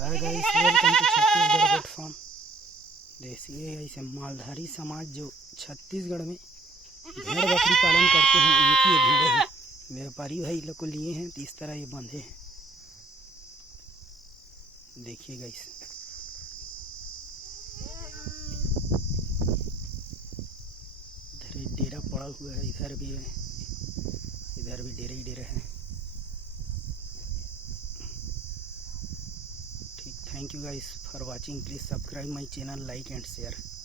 Hi guys, welcome to Chhattisgarh goat farm. देखिए ऐसे मालधारी समाज जो छत्तीसगढ़ में भेड़ बकरी पालन करते हैं उनकी ये भेड़ें हैं। व्यापारी भाई लोग को लिए हैं तो इस तरह ये बंधे हैं। देखिए गाइस, इधर एक डेरा पड़ा हुआ है, इधर भी डेरे ही डेरे हैं। ठीक, thank you guys for watching. Please subscribe my channel, like and share.